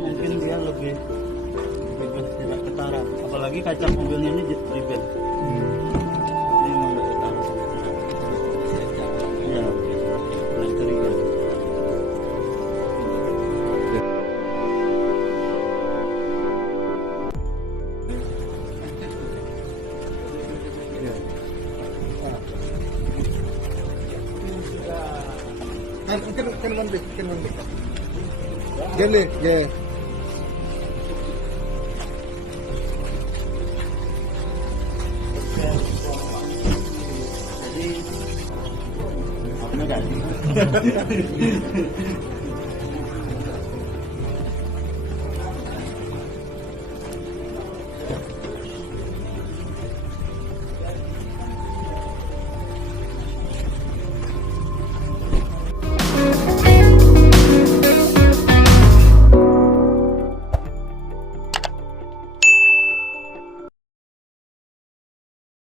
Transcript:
mungkin dia lebih tidak ketara. Apalagi kaca mobilnya ini ribet. Ini memang nggak ketara. Ya, dan curiga. Kan gini, ya. Jadi, apa enggak sih?